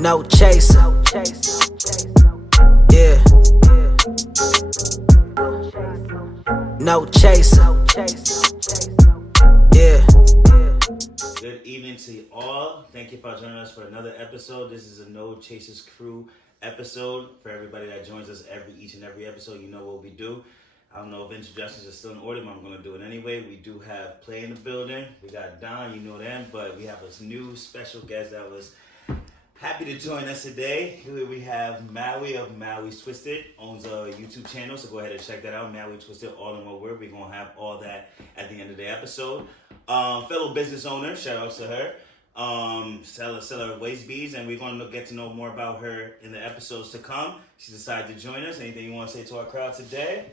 No chaser. Yeah. No chaser. Yeah. Good evening to you all. Thank you for joining us for another episode. This is a No Chasers Crew episode. For everybody that joins us each and every episode, you know what we do. I don't know if introductions are still in order, but I'm going to do it anyway. We do have Play in the building. We got Don, you know them, but we have a new special guest that was happy to join us today. Here we have Maui of Maui's Twisted, owns a YouTube channel, so go ahead and check that out. Maui Twisted, all in one word. We're going to have all that at the end of the episode. Fellow business owner, shout out to her. Seller of waist beads, and we're going to get to know more about her in the episodes to come. She decided to join us. Anything you want to say to our crowd today?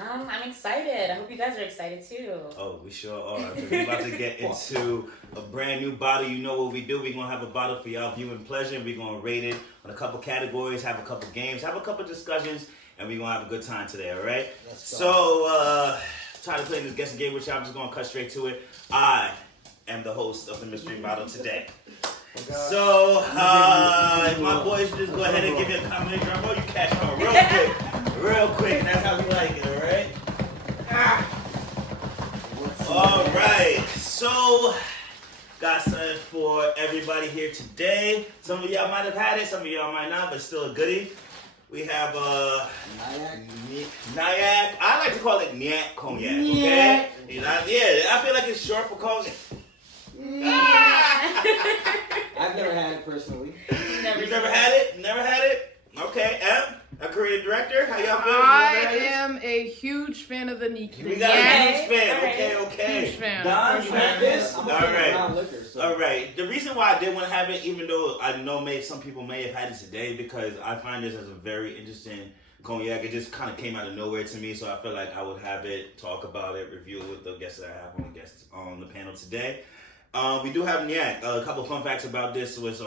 I'm excited. I hope you guys are excited too. Oh, we sure are. We're about to get into a brand new bottle. You know what we do. We're going to have a bottle for y'all viewing pleasure, and we're going to rate it on a couple categories, have a couple games, have a couple discussions, and we're going to have a good time today, all right? So, tired of playing this guessing game with y'all. I'm just going to cut straight to it. I am the host of the Mystery Bottle today. So, if my boys just go ahead and give me a comedy drum roll, you catch on real quick, and that's how we like it, all right? All right, so got something for everybody here today. Some of y'all might have had it, some of y'all might not, but still a goodie. We have Nyack. I like to call it Nyack Cognac, okay? You know, yeah, I feel like it's short for cognac. I've never had it personally. You've never had it? Never had it? Okay, Em, a creative director. How y'all feel? I am a huge fan of the Nikki. We got a huge fan. Okay. Huge fan. Don, you had this? I'm a fan of non-liquor, so. All right. The reason why I did want to have it, even though I know some people may have had it today, because I find this as a very interesting cognac. It just kind of came out of nowhere to me, so I feel like I would have it, talk about it, review it with the guests that I have on the panel today. We do have Nyack. A couple fun facts about this was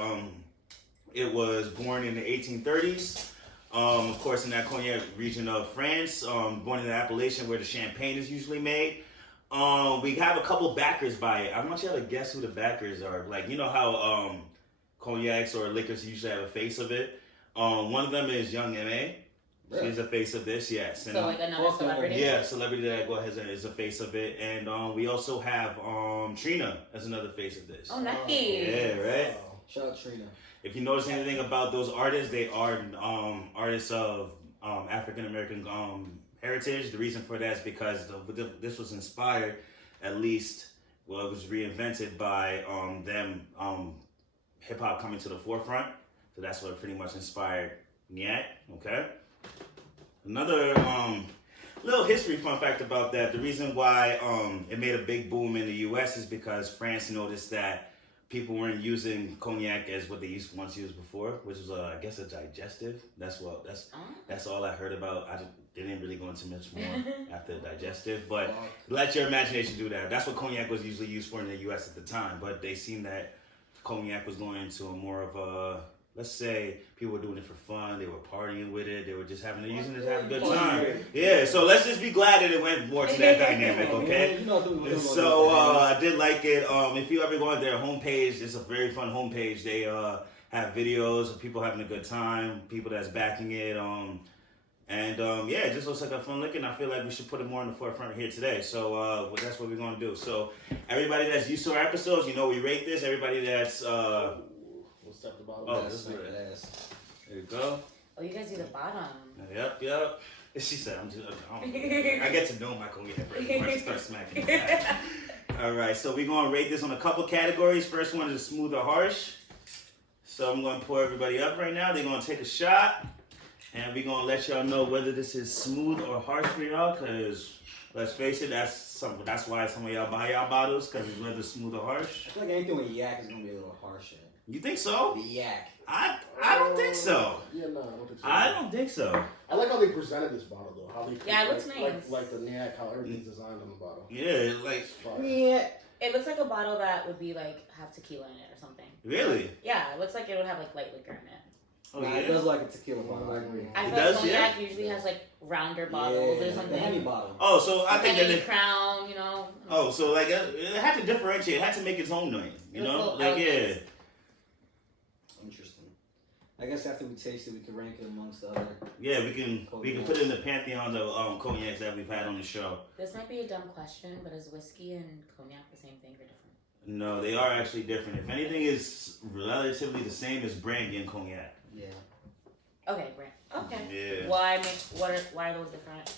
it was born in the 1830s. Of course, in that cognac region of France. Born in the Appellation where the champagne is usually made. We have a couple backers by it. I want y'all to guess who the backers are. Like, you know how cognacs or liquors usually have a face of it. One of them is Young M.A. Really? She's a face of this, yes. And, So like another celebrity? Yeah, celebrity that go ahead is a face of it. And we also have Trina as another face of this. Oh, nice. Yeah, right? Shout out Trina. If you notice anything about those artists, they are artists of African American heritage. The reason for that is because this was inspired, at least, well, it was reinvented by them hip hop coming to the forefront. So that's what pretty much inspired Nyack. Okay. Another little history fun fact about that. The reason why it made a big boom in the U.S. is because France noticed that people weren't using cognac as what they once used before, which was, I guess, a digestive. That's all I heard about. They didn't really go into much more after digestive, but let your imagination do that. That's what cognac was usually used for in the U.S. at the time, but they seen that cognac was going into a more of a, let's say people were doing it for fun, they were partying with it, they were just using it to have a good time. Yeah, so let's just be glad that it went more to that dynamic, okay? So I did like it. If you ever go on their homepage, it's a very fun homepage. They have videos of people having a good time, people that's backing it. Yeah, it just looks like a fun liquor, and I feel like we should put it more in the forefront here today. So that's what we're going to do. So everybody that's used to our episodes, you know we rate this. Everybody that's... Step the bottom. Oh, this is good. There you go. Oh, you guys do the bottom. Yep. She said, I get to know my cognac first before I start smacking it. All right, so we're going to rate this on a couple categories. First one is smooth or harsh. So I'm going to pour everybody up right now. They're going to take a shot, and we're going to let y'all know whether this is smooth or harsh for y'all, because let's face it, that's why some of y'all buy y'all bottles, because it's whether smooth or harsh. I feel like anything with yak is going to be a little harsh. You think so? The yak. I don't think so. Yeah, no, I don't think so. I don't think so. I like how they presented this bottle, though. How they Yeah, it looks nice. Like the Nyack, how everything's designed on the bottle. Yeah, like... Yeah. It looks like a bottle that would be like, have tequila in it or something. Really? Yeah, it looks like it would have like light liquor in it. Oh, Nah, yeah? it does like a tequila bottle, I agree. I It feel does, like cognac usually has like rounder bottles or something. The Henny bottle. Oh, so I think Henny that... Crown, you know. Oh, so like it had to differentiate. It had to make its own name. You know? Like, yeah. Interesting. I guess after we taste it, we can rank it amongst the other. Yeah, we can put it in the pantheon of cognacs that we've had on the show. This might be a dumb question, but is whiskey and cognac the same thing or different? No, they are actually different. If anything is relatively the same as brandy and cognac. Yeah. Okay, brand. Okay. Yeah. Why are those different?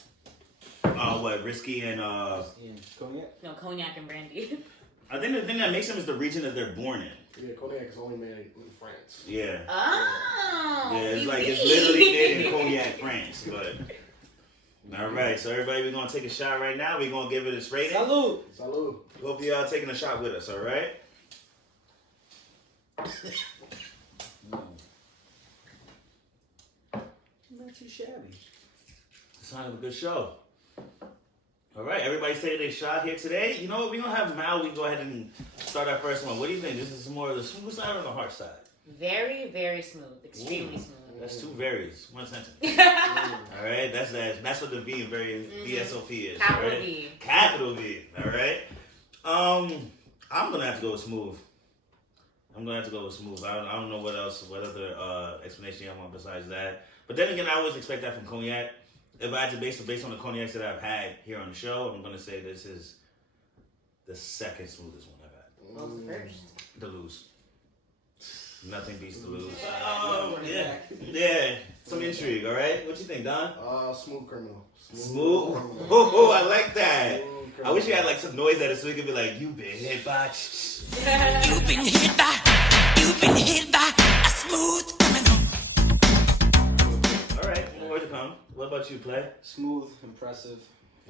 What, whiskey and Cognac? No, cognac and brandy. I think the thing that makes them is the region that they're born in. Yeah, cognac is only made in France. Yeah. Oh. Yeah, it's like it's literally made in Cognac, France. But all right, so everybody, we're gonna take a shot right now. We're gonna give it its rating. Salud! Salud. Hope y'all taking a shot with us. All right. Not too shabby. Sign of a good show. All right, everybody's taking a shot here today. You know what? We're gonna have Mal. We can go ahead and start our first one. What do you think? This is more of the smooth side or the hard side? Very, very smooth. Extremely smooth. That's two varies. One sentence. All right, that's what the V in very VSOP is. Capital right? V. Capital V. All right. I'm gonna have to go with smooth. I don't know what other explanation I want besides that. But then again, I always expect that from cognac. If I had to based on the cognacs that I've had here on the show, I'm gonna say this is the second smoothest one I've had. What was the first? Deleuze. Nothing beats Deleuze. Yeah. Yeah. Some intrigue, all right? What you think, Don? Smooth criminal. Smooth? Criminal. Oh, I like that. Smooth I criminal. wish you had like some noise at it so we could be like, you've been hit by... You've been hit by a smooth criminal. All right, more to come. What about you, Play? Smooth, impressive.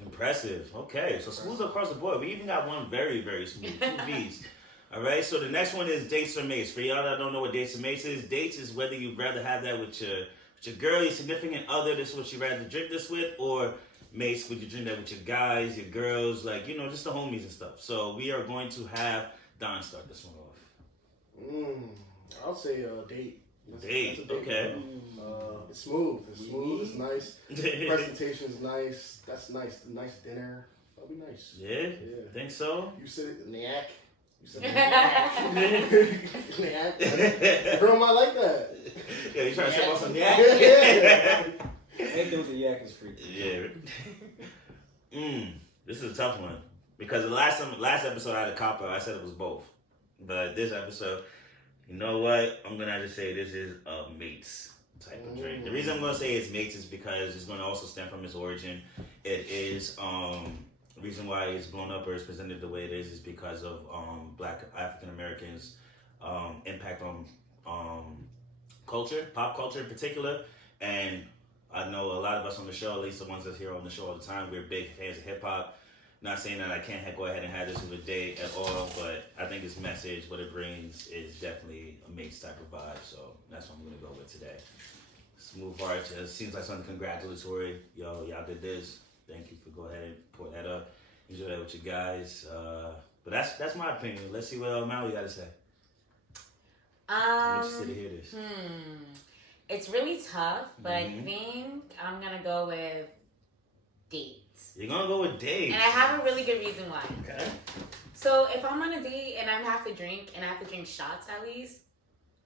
Impressive. Okay, so smooth across the board. We even got one very, very smooth. 2 V's. All right, so the next one is dates or mates. For y'all that don't know what dates or mates is, dates is whether you'd rather have that with your girl, your significant other, this is what you'd rather drink this with, or mates, would you drink that with your guys, your girls, like, you know, just the homies and stuff. So we are going to have Don start this one off. I'll say date. Date, That's a okay. It's smooth. It's nice. Presentation's nice. That's nice. Nice dinner. That'll be nice. Yeah? Yeah. Think so? You said it, Nyack. You said Nyack. Girl might like that. Yeah, you trying to sip on some yak? Yeah. Anything with the yak is free. Yeah. This is a tough one. Because the last episode I had a cop out, I said it was both. But this episode, you know what? I'm going to have to say this is a mates type of drink. The reason I'm going to say it's mates is because it's going to also stem from its origin. It is, the reason why it's blown up or it's presented the way it is because of Black African Americans' impact on culture, pop culture in particular. And I know a lot of us on the show, at least the ones that's here on the show all the time, we're big fans of hip hop. Not saying that I can't go ahead and have this with a date at all, but I think its message, what it brings, is definitely a mates type of vibe. So that's what I'm gonna go with today. Smooth art, it seems like something congratulatory. Y'all did this. Thank you for go ahead and put that up. Enjoy that with your guys. But that's my opinion. Let's see what Maui got to say. I'm interested to hear this. It's really tough, but I think I'm gonna go with dates. You're gonna go with dates. And I have a really good reason why. Okay. So if I'm on a date and I have to drink, and I have to drink shots at least,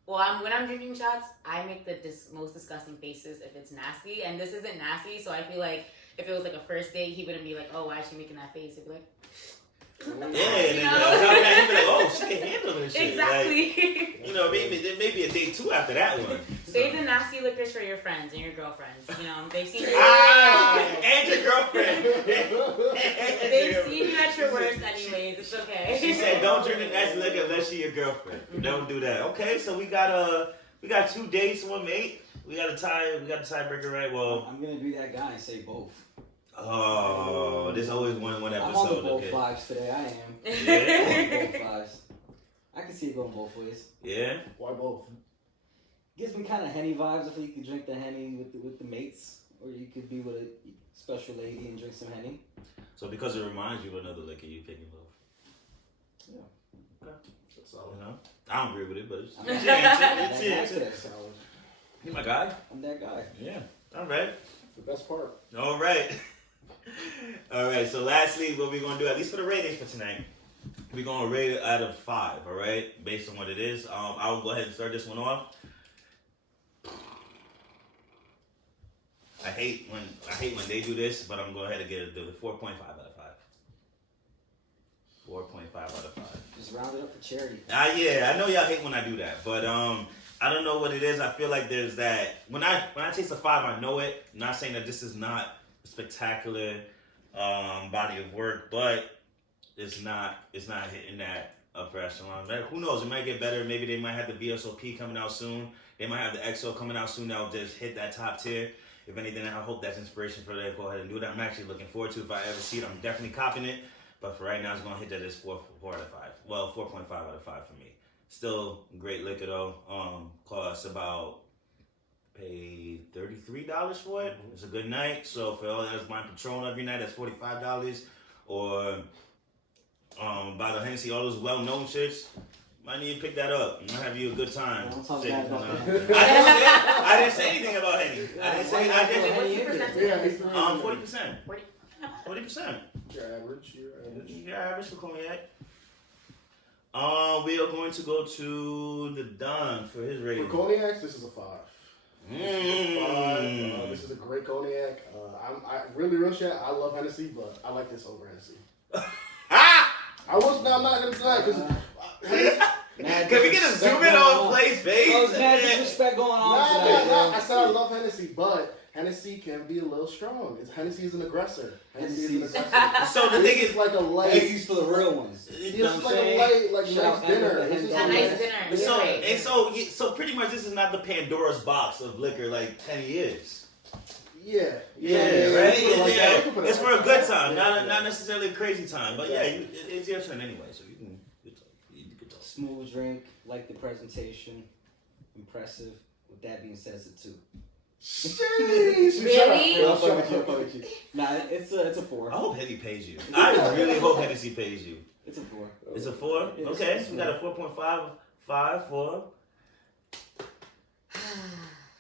when I'm drinking shots, I make the most disgusting faces if it's nasty. And this isn't nasty, so I feel like if it was like a first date, he wouldn't be like, oh, why is she making that face? He'd be like... Yeah, and then he'd be like, oh, she can handle this shit. Exactly. Like, you know, maybe a date 2 after that one. Save the nasty liquors for your friends and your girlfriends. You know, they've seen you. And your girlfriend. They've seen you at your worst anyways. It's okay. She said, don't drink the nasty liquor unless she's your girlfriend. Don't do that. Okay, so we got 2 dates, 1 mate. We got a tiebreaker, right? Well, I'm gonna be that guy and say both. Oh, there's always one episode. I'm on the both okay. fives today. I am. Yeah. I'm on both fives. I can see it going both ways. Yeah. Why both? Gives me kind of Henny vibes if you could drink the Henny with the mates, or you could be with a special lady and drink some Henny. So because it reminds you of another liquor, you picking both. Yeah. Okay. That's solid. You know, I don't agree with it, but it's I'm that guy today. Solid. You my guy. I'm that guy. Yeah. All right. The best part. All right. All right. So lastly, what we're gonna do, at least for the ratings for tonight, we're gonna rate it out of 5. All right, based on what it is. I'll go ahead and start this one off. I hate when they do this, but I'm going ahead and get the 4.5 out of 5. 4.5 out of 5. Just round it up for charity. Yeah, I know y'all hate when I do that, but I don't know what it is. I feel like there's that when I taste a 5, I know it. I'm not saying that this is not a spectacular body of work, but it's not hitting that upper echelon. Who knows? It might get better. Maybe they might have the VSOP coming out soon. They might have the XO coming out soon. That'll just hit that top tier. If anything, I hope that's inspiration for them to go ahead and do that. I'm actually looking forward to it. If I ever see it, I'm definitely copping it. But for right now, it's going to hit that as 4 out of 5. Well, 4.5 out of 5 for me. Still great liquor though. Costs about pay $33 for it. It's a good night. So for all that's buying Patron every night, that's $45. Or buy the Hennessy, all those well-known shits. Might need to pick that up. I'm gonna have you a good time. Don't talk bad about that. I didn't say anything about Henny. I didn't say I didn't. What's the percentage? 40%. 40%. Your average. Yeah, average for cognac. We are going to go to the Don for his rating. For cognacs, this is a 5. This is a great cognac. I really real shit. I love Hennessy, but I like this over Hennessy. I'm not gonna deny because can we get a zoom in on place, babe? There's mad disrespect going on. I said I love Hennessy, but Hennessy can be a little strong. Hennessy is an aggressor. So the thing is, like a light. Hennessy's for the real ones. It's like a light, like nice dinner. A nice dinner. So pretty much this is not the Pandora's box of liquor like Henny is. Yeah, right. It's for a good time, not necessarily a crazy time, but it's your turn anyway, so you can talk. Smooth drink, like the presentation, impressive. With that being said, it's a 2. Jeez, really? Nah, it's a 4. I hope Henny pays you. I really hope Hennessy pays you. It's a 4. It's a 4? Okay, so we got a 4.5 for.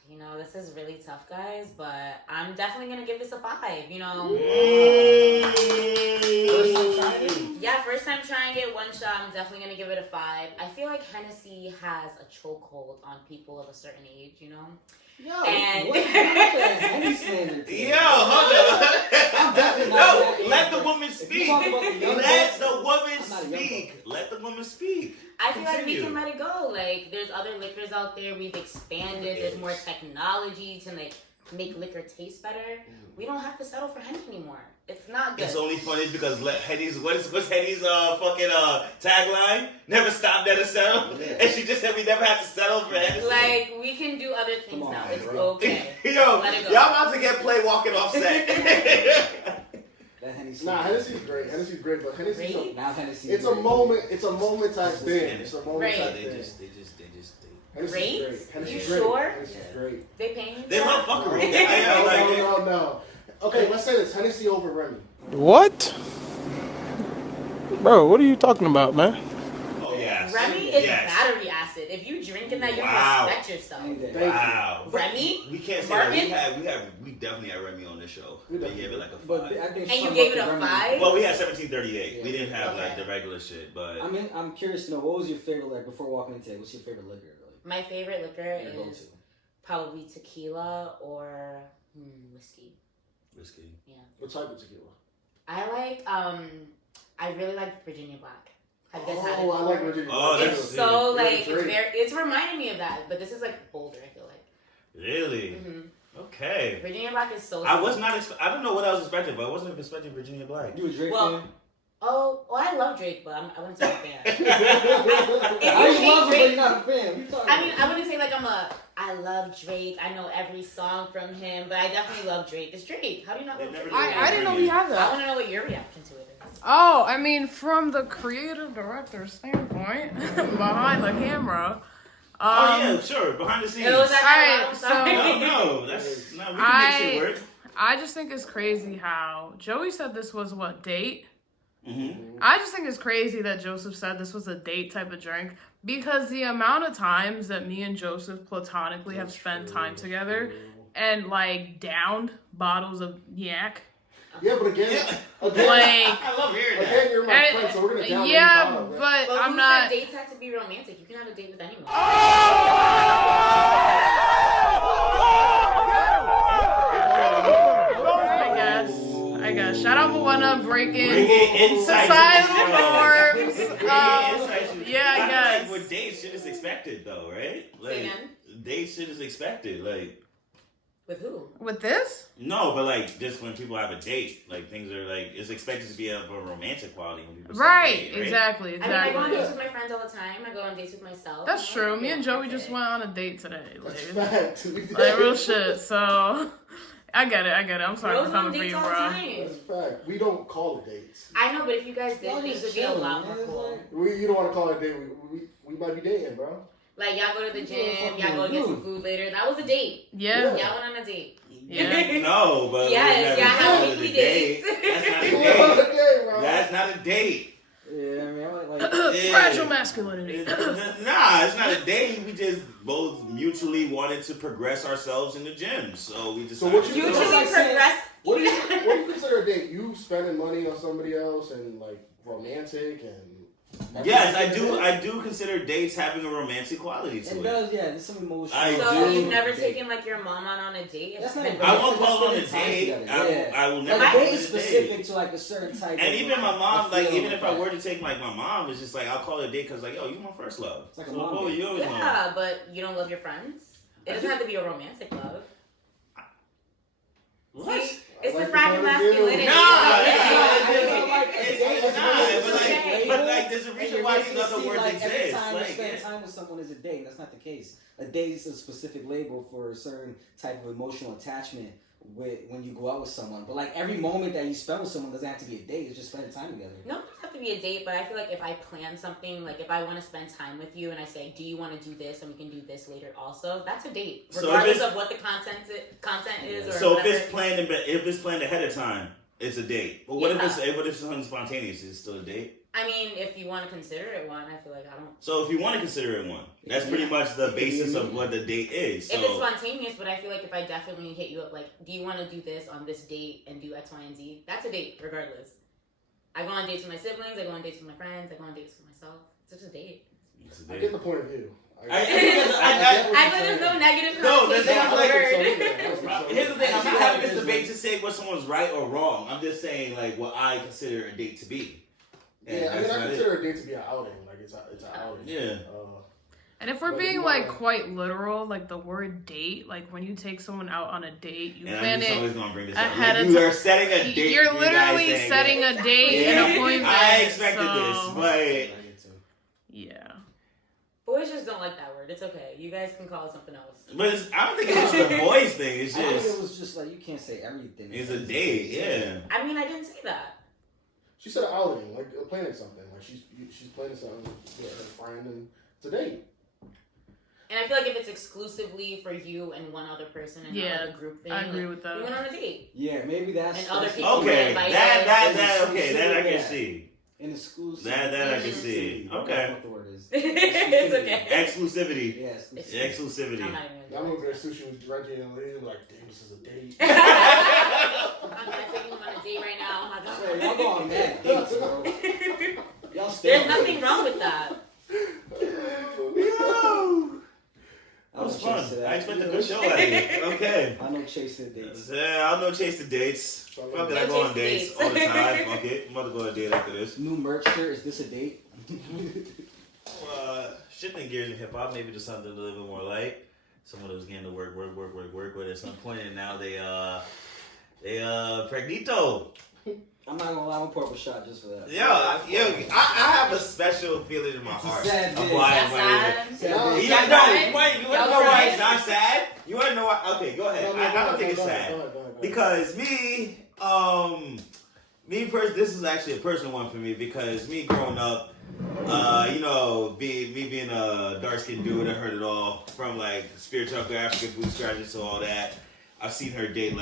You know, this is really tough, guys, but I'm definitely going to give this a 5, you know. First time trying it? Yeah, first time trying it, one shot, I'm definitely going to give it a 5. I feel like Hennessy has a chokehold on people of a certain age, you know. Yo, And what Henny standard? Yo, hold on. I'm definitely not No, that let the age. woman If you speak. talk about the young Let bucks, the woman I'm not a young speak. buck. Let the woman speak. I feel like we Continue. can let it go. Like, there's other liquors out there. We've expanded. There's more technology to, like, make liquor taste better. We don't have to settle for Henny anymore. It's not good. It's only funny because Henny's what's Henny's fucking tagline? Never stopped at a settle. Yeah. And she just said we never have to settle for Hennessy. Like, we can do other things Come on, now. man, It's bro. okay. Yo, Let it go. y'all about to get play walking off set. That Hennessy's Hennessy's great. Hennessy's great, but Hennessy's Great? Now Hennessy. it's a moment type thing. It's a moment Right. type They thing. just Hennessy's Great? great. Hennessy's You great. sure? Hennessy's great. They paying you they for love that? fuckery. Yeah, No. Okay, let's say this. Hennessy over Remy. What? Bro, what are you talking about, man? Oh yeah. Remy is battery acid. If you drinking that, you respect yourself. Wow. Remy? We can't say Martin? that. We definitely had Remy on this show. We gave it like a 5. But I think And you gave it a 5? Well, we had 1738. Yeah. We didn't have like Okay. the regular shit, but I'm curious to know, what was your favorite, like, before walking into it, what's your favorite liquor? Like, My favorite liquor your go-to? is probably tequila or whiskey. whiskey. Yeah. What type of tequila? I really like Virginia Black. Have you guys had it? I like before? Virginia. Oh, Black. that's It's so Very like great. it's reminding me of that, but this is like bolder. I feel like. Really? Okay. Virginia Black is so. I was not. I don't know what I was expecting, but I wasn't expecting Virginia Black. You a Drake Well, fan? Oh, I love Drake, but I wouldn't say I'm a fan. I If you love it, but hate Drake, you're not a fan. What you talking I mean, about? I wouldn't say like I love Drake. I know every song from him, but I definitely love Drake. It's Drake. How do you not love Drake? I didn't know we had I that. want to know what your reaction to it is. Oh, I mean, from the creative director standpoint, behind the camera. Oh yeah, sure. Behind the scenes. It was Alright, I'm sorry. No, that's no. We can make shit work. I just think it's crazy how Joey said this was what, date? Mm-hmm. I just think it's crazy that Joseph said this was a date type of drink, because the amount of times that me and Joseph platonically have spent time together and like downed bottles of yak. Yeah, but again, Like, I love hearing that. again, you're my friend, so we're gonna down yeah, any bottle, but But I'm who not. said dates have to be romantic? You can have a date with anyone. though, right? Say Like, again? date shit is expected. Like, With who? With this? no, but like, just when people have a date, like things are like, it's expected to be of a romantic quality when people say Right, date, right? exactly, I mean, I go on exactly. dates with my friends all the time. I go on dates with myself. That's you know? true. Me and Joey That's just it. went on a date today. That's Like, fact. like real shit. So I get it. I'm sorry Girls for on coming for dates you, all the bro. time. That's fact. We don't call it dates. I know, but if you guys Y'all did, things just would be a chilling, lot man. more It's cool. like- You don't want to call it a date. We might be dating, bro. Like, y'all go to the You gym, go y'all go get some fucking food later. That was a date. Yeah. Y'all went on a date. Yeah. No, but Yes, we yeah, never have called it weekly a date. dates. That's not a You want date. a date, bro. That's not a date. Yeah, I mean, I'm like Yeah. Fragile masculinity. Nah, it's not a date. We just both mutually wanted to progress ourselves in the gym, so we just. So what you- Usually Like progress. What do you consider a date? You spending money on somebody else and like romantic and. Yes, I do consider dates having a romantic quality to It it. does, yeah. There's some emotion. I So do. you've never taken like your mom on a date? That's not Been- even- I won't call it on a Let's spend time date. together. I will Like never a call date it is a specific date. to like a certain type. And of, even my mom, of like, feeling even if I that. were to take like my mom, it's just like I'll call it a date because like, yo, you my first love. It's like a So, mom oh, date. you always know. Yeah, but you don't love your friends? It doesn't have to be a romantic love. What? See, it's I like the fragile the point of view. masculinity. Nah, It's but like, there's a reason why these other words Every exist. time you Like, spend time with someone is a date. That's not the case. A date is a specific label for a certain type of emotional attachment with when you go out with someone. But like every moment that you spend with someone doesn't have to be a date. It's just spending time together. No, it doesn't have to be a date, but I feel like if I plan something, like if I want to spend time with you and I say, do you want to do this and we can do this later also, that's a date. So if Regardless it's- of what the content is or so whatever. if it's planned ahead of time, it's a date. But what if it's something spontaneous? Is it still a date? I mean, if you want to consider it one, I feel like I don't. So if you want to consider it one, that's pretty much the basis of what the date is. So If it's spontaneous, but I feel like if I definitely hit you up, like, do you want to do this on this date and do X, Y, and Z? That's a date, regardless. I go on dates with my siblings. I go on dates with my friends. I go on dates with myself. It's just a date. it's a I date. get the point of view. I I feel there's no negative No, the thing connotation is, on the word. Right, here's the thing. I'm not having this debate to say what someone's right or wrong. I'm just saying like what I consider a date to be. And Yeah, I mean, that's I not consider a date to be an outing. Like it's an outing. Yeah. And if we're But being you like wanna- quite literal, like the word date, like when you take someone out on a date, you And plan I'm just it always gonna bring this ahead up. Like, of you time. are setting a date. You're for you literally guys saying setting that. a date, Yeah. an appointment. I expected so, this, but yeah. Boys just don't like that word. It's okay. You guys can call it something else. I don't think it's just a boys thing. It's I think it just was just like you can't say everything. it's a date. Yeah. I mean, I didn't say that. She said an outing, like planning something. Like she's planning something with her friend, and it's a date. And I feel like if it's exclusively for you and one other person and Yeah, not like a group thing, I agree like, with that. we went on a date. Yeah, maybe that's And other that's- people Okay. invited. That I can Yeah. see. in exclusive. That I can see. That's Okay. what the word is. It's okay. Exclusivity. Yeah, exclusivity. Exclusivity. I'm not even I'm gonna gonna do get sushi with Reggie and Lee. Like, damn, this is a date. it. I'm gonna take him on a date right now. Oh my Yeah, god. y'all go on mad dates, bro. Y'all stay There's on nothing dates. wrong with that. Yo. I That was don't fun. chase that. I expect a good show out of it. Okay. I know chasing dates. Yeah, I'll no chase the dates. Fuck it, I No go on chase dates the all the dates. time. Fuck it. I'm about to go on a date after this. New merch shirt. Is this a date? Shifting gears in hip hop, maybe just something a little bit more light. Someone that was getting to work, but at some point, and now they pregnito. I'm not gonna lie, I'm gonna pour up a shot just for that. I have a special feeling in my It's a heart sad of day. why That's I'm sad. Sad No, day. You Y'all know, crying? you want to Y'all know why crying? it's not sad? You want to know why? Okay, go ahead. I don't think it's sad. Go ahead. Because this is actually a personal one for me because me growing up, being a dark skinned dude, I heard it all from like spiritual African food strategies to all that. I've seen her date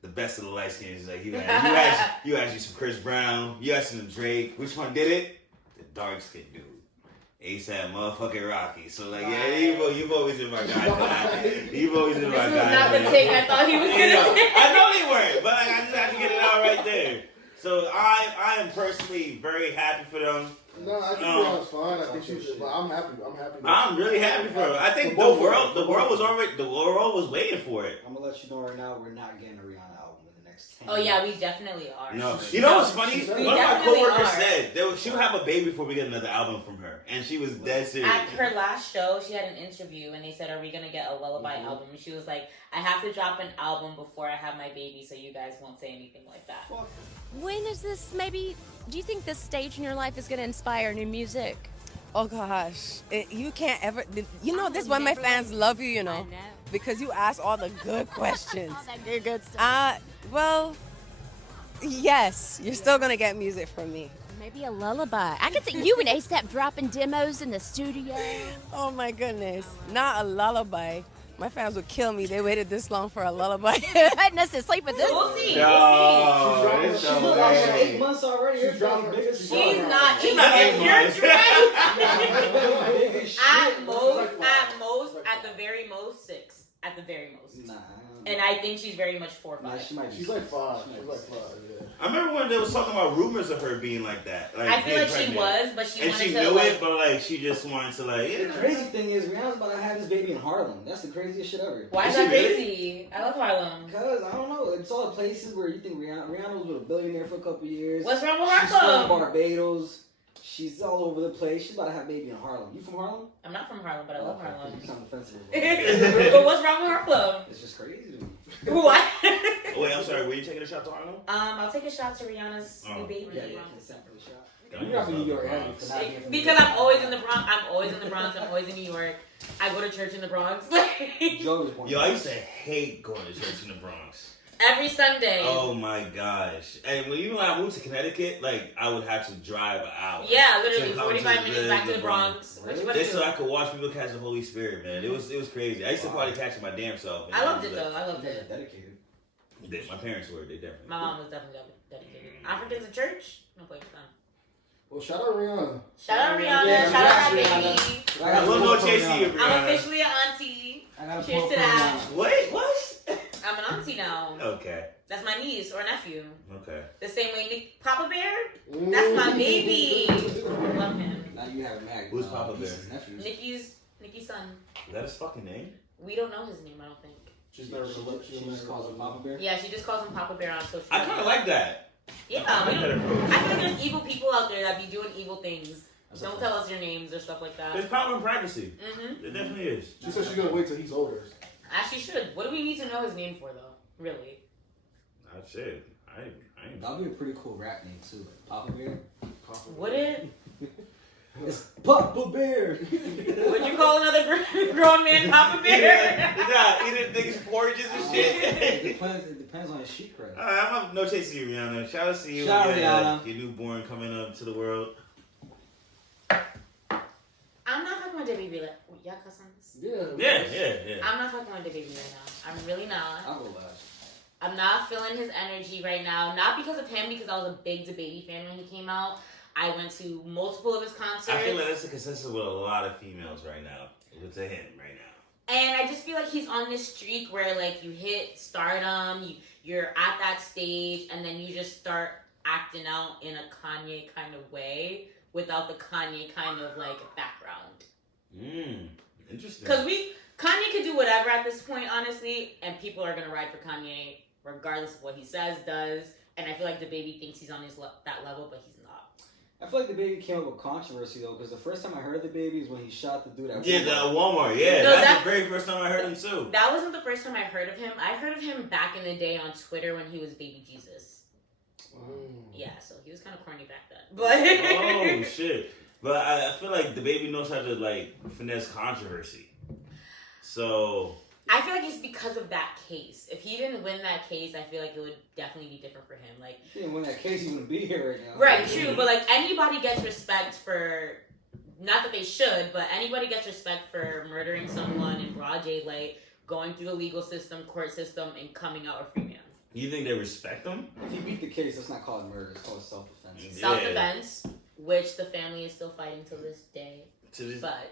the best of the light skins. Like you had some Chris Brown, you had some Drake. Which one did it? The dark skinned dude. ASAP motherfucking Rocky. So you've always been my guy. You've always been my This guy. was not the take I thought he was gonna take. I know they weren't, but I just had to get it out right there. So I am personally very happy for them. No, I think Brianna's fine. I think she's. But I'm happy. I'm really happy for them. I think For both the world was waiting for it. I'm gonna let you know right now, we're not getting a Rihanna album in the next next 10 Oh yeah, years. we definitely are. No, you know what's funny? We One of my definitely coworkers are. said she would have a baby before we get another album from her, and she was dead serious. At her last show, she had an interview, and they said, "Are we gonna get a lullaby album?" And she was like, "I have to drop an album before I have my baby, so you guys won't say anything like that." When is this maybe, do you think this stage in your life is going to inspire new music? Oh gosh, you can't ever. You know, this is why my fans love you. You know, because you ask all the good questions. All that good stuff. Well, yes, you're still gonna get music from me. Maybe a lullaby. I could see you and ASAP dropping demos in the studio. Oh my goodness, not a lullaby. My fans would kill me. They waited this long for a lullaby. Letting us to sleep with this. We'll see. Yo, She's it's been so out for bad. 8 months already. She's She's dropping- biggest she's song. She's not. She's not You're A-minus. right. Biggest At shit. most, at the very most, 6. At the very most. Nah. And I think she's very much 4 or 5. Nah, she might be. She's like 5. She might She's be like six. 5. Yeah. I remember when they was talking about rumors of her being like that. Like, I feel being like she pregnant. was, but she and wanted she to knew like, it, but like she just wanted to like. The crazy thing is, Rihanna's about to have this baby in Harlem. That's the craziest shit ever. Why is Is she that really? crazy? I love Harlem. Because, I don't know, it's all the places where you think Rihanna was with a billionaire for a couple years. What's wrong with She's from Harlem? Barbados. She's all over the place. She's about to have a baby in Harlem. You from Harlem? I'm not from Harlem, but I love Okay, Harlem. You sound offensive. But what's wrong with Harlem? It's just crazy to me. What? Oh, wait, I'm sorry. Were you taking a shot to Harlem? I'll take a shot to Rihanna's new baby. Yeah, consent for the shot. Don't You're not from New York, Bronx. have you? For not being from New Because York. I'm always in the Bronx. I'm always in the Bronx. I'm always in New York. I go to church in the Bronx. Joe was born. Yo, I used to hate going to church in the Bronx. Every Sunday. Oh my gosh! And even when I moved to Connecticut, like I would have to drive an hour. Yeah, literally to come 45 to minutes back to the Bronx. What you wanna Just do? so I could watch people catch the Holy Spirit, man. It was crazy. I used to probably catch it my damn self. I loved it though. I loved Yeah, it. dedicated. My parents were. They definitely. My mom was definitely dedicated. Africans in church? No play with them. Well, shout out Rihanna. Shout out Rihanna. Yeah, Shout out Rihanna. our baby. I got a One poem more for chase Rihanna. you, I'm Brianna. officially an auntie. I got a Cheers poem to for that. Rihanna. Wait, what? I'm an auntie now. Okay, That's my niece or nephew. okay. The same way Papa Bear? That's my baby. Love him. Now you have a mag. Who's Papa Bear? nieces, nephews. Nikki's son. Is that his fucking name? We don't know his name, I don't think. She's never gonna let She just calls him Papa Bear. Yeah, she just calls him Papa Bear on social I media. kind of like that. Yeah, I we like that don't, approach. I feel like there's evil people out there that be doing evil things. That's Don't a tell us your names or stuff like that. There's power in privacy. Mm-hmm. There definitely is. She said she's gonna wait till he's older. Actually, should. What do we need to know his name for, though? Really? That's it. I ain't. That'd be a pretty cool rap name too. Like Papa Bear. Would it? It's Papa Bear. Would you call another grown man Papa Bear? Yeah, eating niggas porridges and It shit. depends on his sheet credit. Alright, I'm no chase to you, Rihanna. Shout out to you. Shout out, and Rihanna. your newborn coming up to the world. I'm not fucking with the baby. Like, y'all cuss on this? Yeah. I'm not fucking with the baby right now. I'm really not. I'll go last. I'm not feeling his energy right now. Not because of him, because I was a big DaBaby fan when he came out. I went to multiple of his concerts. I feel like that's the consensus with a lot of females right now. With him right now. And I just feel like he's on this streak where like you hit stardom, you're at that stage, and then you just start acting out in a Kanye kind of way without the Kanye kind of like background. Interesting. Because Kanye could do whatever at this point, honestly, and people are gonna ride for Kanye regardless of what he says, does. And I feel like DaBaby thinks he's on that level, but he's not. I feel like DaBaby came up with controversy though, because the first time I heard DaBaby is when he shot the dude at Yeah, the Walmart. Yeah, No, that's the very first time I heard him too. That wasn't the first time I heard of him. I heard of him back in the day on Twitter when he was Baby Jesus. Yeah, so he was kind of corny back then. But Oh shit! But I feel like DaBaby knows how to like finesse controversy. So I feel like it's because of that case. If he didn't win that case, I feel like it would definitely be different for him. Like, He didn't win that case, he wouldn't be here right now. right, true, but like anybody gets respect for, not that they should, but anybody gets respect for murdering someone in broad daylight, going through the legal system, court system, and coming out a free man. you think they respect him? If he beat the case, that's not called murder, it's called self-defense. Yeah. Self-defense, which the family is still fighting to this day, To this, but...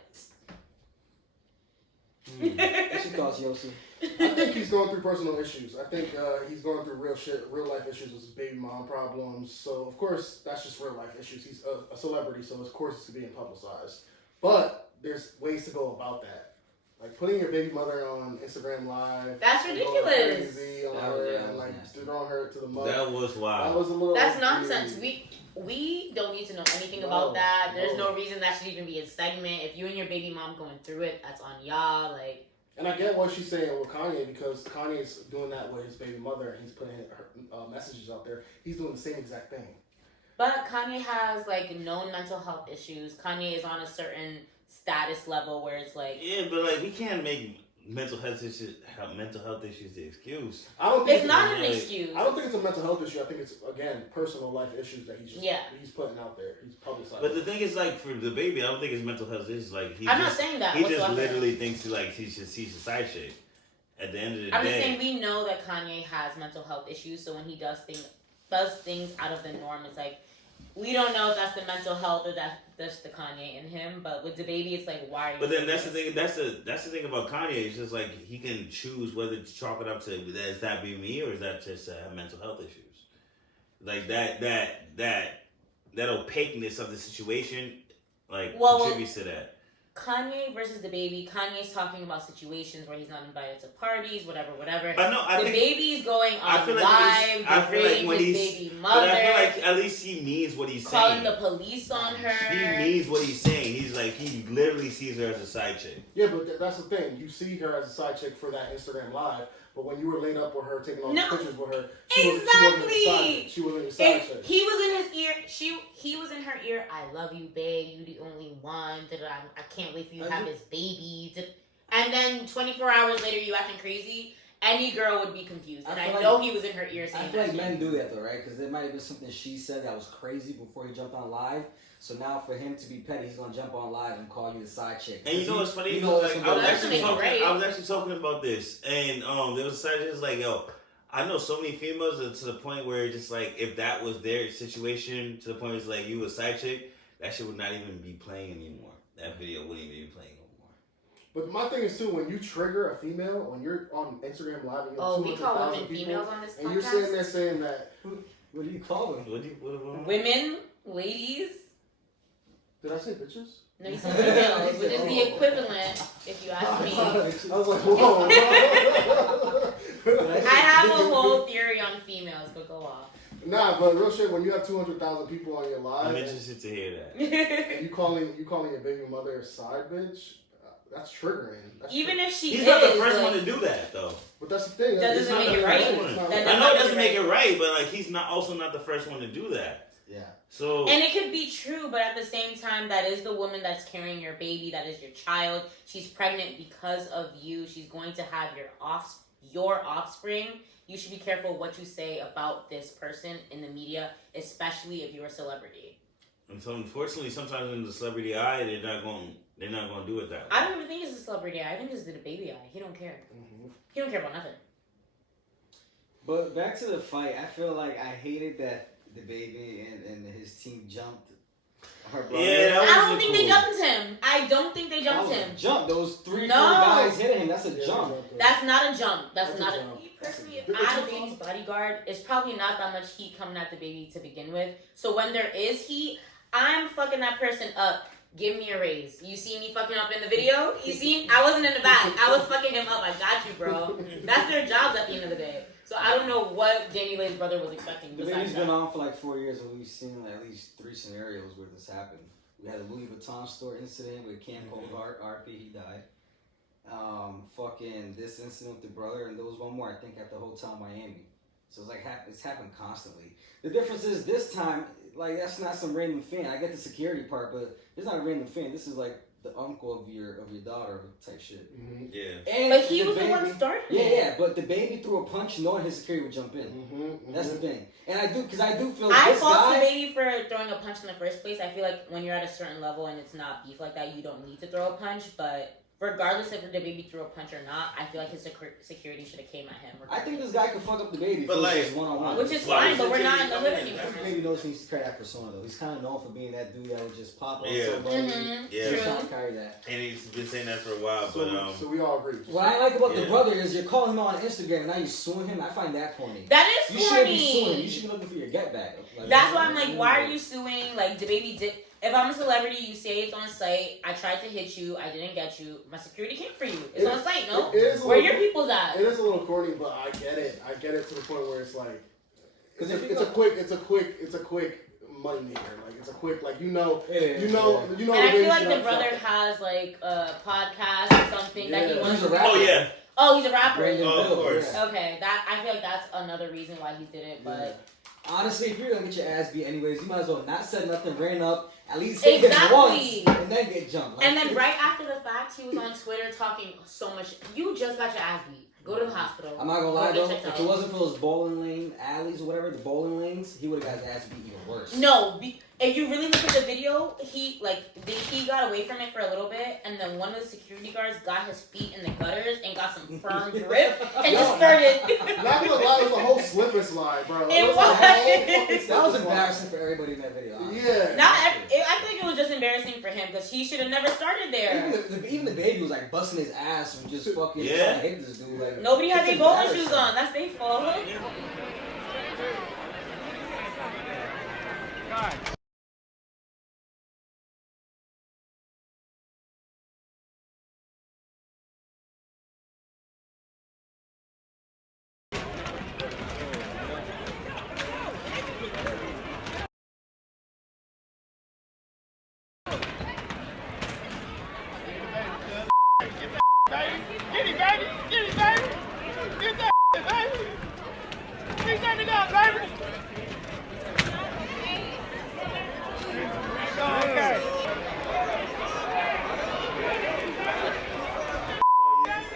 What's your thoughts, Yosef? I think he's going through personal issues. I think he's going through real life issues with his baby mom problems. So of course that's just real life issues. He's a celebrity, so of course it's being publicized. But there's ways to go about that. Like like putting your baby mother on Instagram Live. That's ridiculous. Crazy on her and like throwing her to the mud. That was wild. That was a little. That's nonsense. We don't need to know anything about that. There's no reason that should even be a segment. If you and your baby mom going through it, that's on y'all. Like. And I get what she's saying with Kanye because Kanye's doing that with his baby mother and he's putting her messages out there. He's doing the same exact thing. But Kanye has like known mental health issues. Kanye is on a certain status level where it's like but like we can't make mental health issues the excuse. I don't think it's not an excuse. I don't think it's a mental health issue. I think it's again personal life issues that he's putting out there. He's publicizing. But the thing is, like for the baby, I don't think it's mental health issues. Like I'm not saying that. He just literally thinks he's a side chick. At the end of the day, I'm just saying we know that Kanye has mental health issues. So when he does things out of the norm, it's like we don't know if that's the mental health or that's the Kanye in him. But with the baby, it's like why are you? But then that's the thing. That's the thing about Kanye. It's just like he can choose whether to chalk it up to is that be me or is that just have mental health issues. Like that opaqueness of the situation, like contributes to that. Kanye versus the baby. Kanye's talking about situations where he's not invited to parties, whatever. I think baby's going on live, I feel like when his baby mother. But I feel like at least he means what he's calling saying. the police on her. He means what he's saying. He's like he literally sees her as a side chick. Yeah, but that's the thing. You see her as a side chick for that Instagram Live. But when you were laid up with her, taking all the pictures with her, she wasn't your side chick. He was in his ear. He was in her ear. I love you, babe. You the only one. I can't wait for you to have this baby. And then 24 hours later, you acting crazy. Any girl would be confused. And I know he was in her ear saying that. I feel like men do that though, right? Because there might have been something she said that was crazy before he jumped on live. So now for him to be petty, he's gonna jump on live and call you the side chick. And you know what's funny? I was actually talking about this, and there was a side chick like, yo, I know so many females to the point where just like if that was their situation, to the point where it's like you a side chick, that shit would not even be playing anymore. That video wouldn't even be playing anymore. But my thing is too, when you trigger a female, when you're on Instagram Live, and you have we call women females on this podcast. And you're sitting there saying that, what do you call them? Women, ladies. Did I say bitches? No, you said females, which is the equivalent, if you ask me. I was like, whoa. I have a whole theory on females, but go off. Nah, but real shit, when you have 200,000 people on your live, I'm interested to hear that. And you calling your baby mother a side bitch, that's triggering. Even if he's not the first one to do that though. But that's the thing. That doesn't make it right. I know it doesn't make it right, but like he's also not the first one to do that. Yeah. So and it could be true, but at the same time, that is the woman that's carrying your baby. That is your child. She's pregnant because of you. She's going to have your offspring. You should be careful what you say about this person in the media, especially if you're a celebrity. And so, unfortunately, sometimes in the celebrity eye, they're not going to do it that way. I don't even think it's a celebrity eye. I think it's the baby eye. He don't care. Mm-hmm. He don't care about nothing. But back to the fight, I feel like I hated that the baby and his team jumped her brother. Yeah, I don't think they jumped him. I don't think they jumped him. Jump. Those 3-4 guys hitting him. That's a jump. That's not a jump. That's not a jump. Personally, if I'm the baby's bodyguard, it's probably not that much heat coming at the baby to begin with. So when there is heat, I'm fucking that person up. Give me a raise. You see me fucking up in the video? You see? I wasn't in the back. I was fucking him up. I got you, bro. That's their jobs at the end of the day. So I don't know what Danny Lay's brother was expecting. The baby's been on for like 4 years, and we've seen at least 3 scenarios where this happened. We had a Louis Vuitton store incident with Cam Coldhart, RP, he died. Fucking this incident with the brother, and there was one more, I think, at the Hotel Miami. So it's like it's happened constantly. The difference is this time, like that's not some random fan. I get the security part, but it's not a random fan. This is like the uncle of your daughter type shit. Mm-hmm. Yeah. And but he was the one starting it. Yeah, but the baby threw a punch knowing his security would jump in. Mm-hmm. That's the thing. And I do feel I this fault guy, the baby for throwing a punch in the first place. I feel like when you're at a certain level and it's not beef like that, you don't need to throw a punch. But regardless if the baby threw a punch or not, I feel like his security should have came at him. I think this guy could fuck up the baby, but like one-on-one. Which is fine, but we're not in the hood anymore. I think maybe knows he's to carry that persona though. He's kind of known for being that dude that would just pop on somebody. Yeah, trying to carry that. And he's been saying that for a while. So we all agree. What I like about the brother is you're calling him on Instagram and now you're suing him. I find that corny. That is corny. You shouldn't be suing. You should be looking for your get back. Like, that's why I'm like, why are you suing? Like the baby did. if I'm a celebrity, you say it's on site. I tried to hit you. I didn't get you. My security came for you. It's on site, no? Where your people's at? It is a little corny, but I get it. I get it to the point where it's like, because it's a quick money maker. Like it's a quick, like you know. And I feel like the brother has like a podcast or something that he wants to do. Oh yeah. Oh, he's a rapper. Oh, of course. Okay, I feel like that's another reason why he did it, but. Honestly, if you're gonna get your ass beat anyways, you might as well not set nothing, ran up, at least hit him once, and then get jumped. And then right after the fact, he was on Twitter talking so much. You just got your ass beat. Go to the hospital. I'm not gonna lie though, if it wasn't for those bowling lane alleys or whatever, the bowling lanes, he would have got his ass beat even worse. No, if you really look at the video, he got away from it for a little bit, and then one of the security guards got his feet in the gutters and got some firm grip and just started. Not gonna lie, it was a whole slip and slide, bro. It was. That was embarrassing for everybody in that video. Honestly. Yeah. I think it was just embarrassing for him because he should have never started there. Even the baby was like busting his ass and just fucking trying to hit this dude. Like, nobody had their bowling shoes on. That's their fault. Get it, baby! Get it, baby! Get that baby! Get that nigga up, baby! Okay.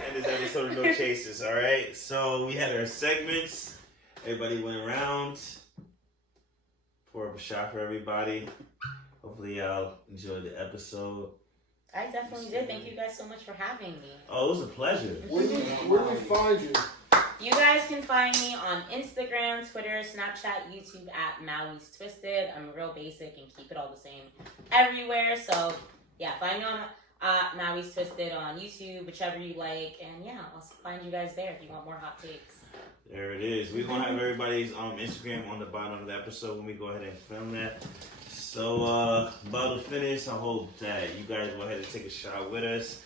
End this episode of No Chasers, alright? So we had our segments. Everybody went around. Pour up a shot for everybody. Hopefully y'all enjoyed the episode. I definitely did. Thank you guys so much for having me. Oh, it was a pleasure. Where do we find you? You guys can find me on Instagram, Twitter, Snapchat, YouTube at Maui's Twisted. I'm real basic and keep it all the same everywhere. So, yeah, find me on Maui's Twisted on YouTube, whichever you like. And, yeah, I'll find you guys there if you want more hot takes. There it is. We're going to have everybody's Instagram on the bottom of the episode when we go ahead and film that. So, about to finish, I hope that you guys go ahead and take a shot with us.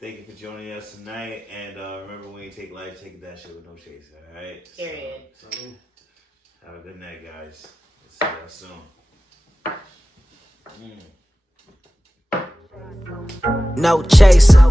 Thank you for joining us tonight. And remember, when you take life, take that shit with no chase, all right? Period. So, have a good night, guys. See y'all soon. No chaser.